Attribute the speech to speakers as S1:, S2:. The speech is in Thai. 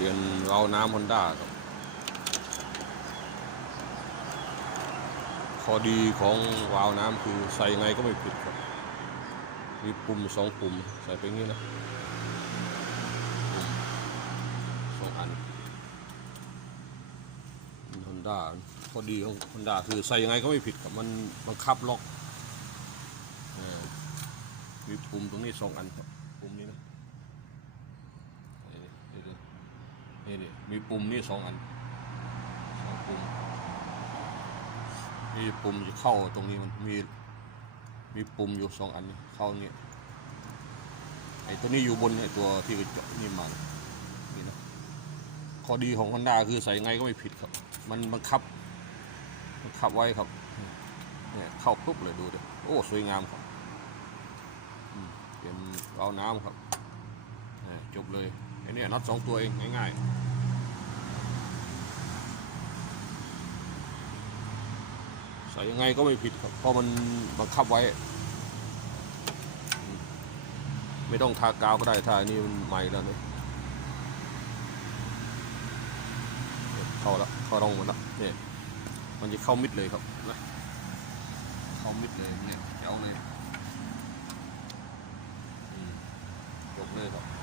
S1: เปลี่ยนวาล์วน้ำฮอนด้าครับข้อดีของวาล์วน้ำคือใส่ไงก็ไม่ผิดครับ มีปุ่มสองปุ่มใส่ไปงี้นะสองอันฮอนด้าข้อดีของฮอนด้าคือใส่ยังไงก็ไม่ผิดครับมันบังคับล็อกมีปุ่มตรงนี้สองอันครับปุ่มนี้นะ นี่นี่ นี่นี่มีปุ่มนี่สองอันสองปุ่มมีปุ่มจะเข้าตรงนี้มันมีมีปุ่มอยู่สองอันเข้านี่ไอ้ตัวนี้อยู่บนไอ้ตัวที่กระจกนี่มานี่นะข้อดีของ Honda คือใส่ไงก็ไม่ผิดครับ มันบังคับบังคับไว้ครับเนี่ยเข้าปุ๊บเลยดูดิโอ้สวยงามครับเป็นเราน้ำครับอ่าจบเลย อ้เนี่ยน็อตสองตัวเองง่ายๆ ใส่ยังไงก็ไม่ผิดครับเพราะมันบังคับไว้ ไม่ต้องทากาวก็ได้ถ้าอันนี้มันใหม่แล้วเนี่ยเข้าแล้วเข้าร่องหมดแล้วเนี่ยมันจะเข้ามิดเลยครับนะเข้ามิดเลยเนี่ยเจ้าเลยจบเลยครับ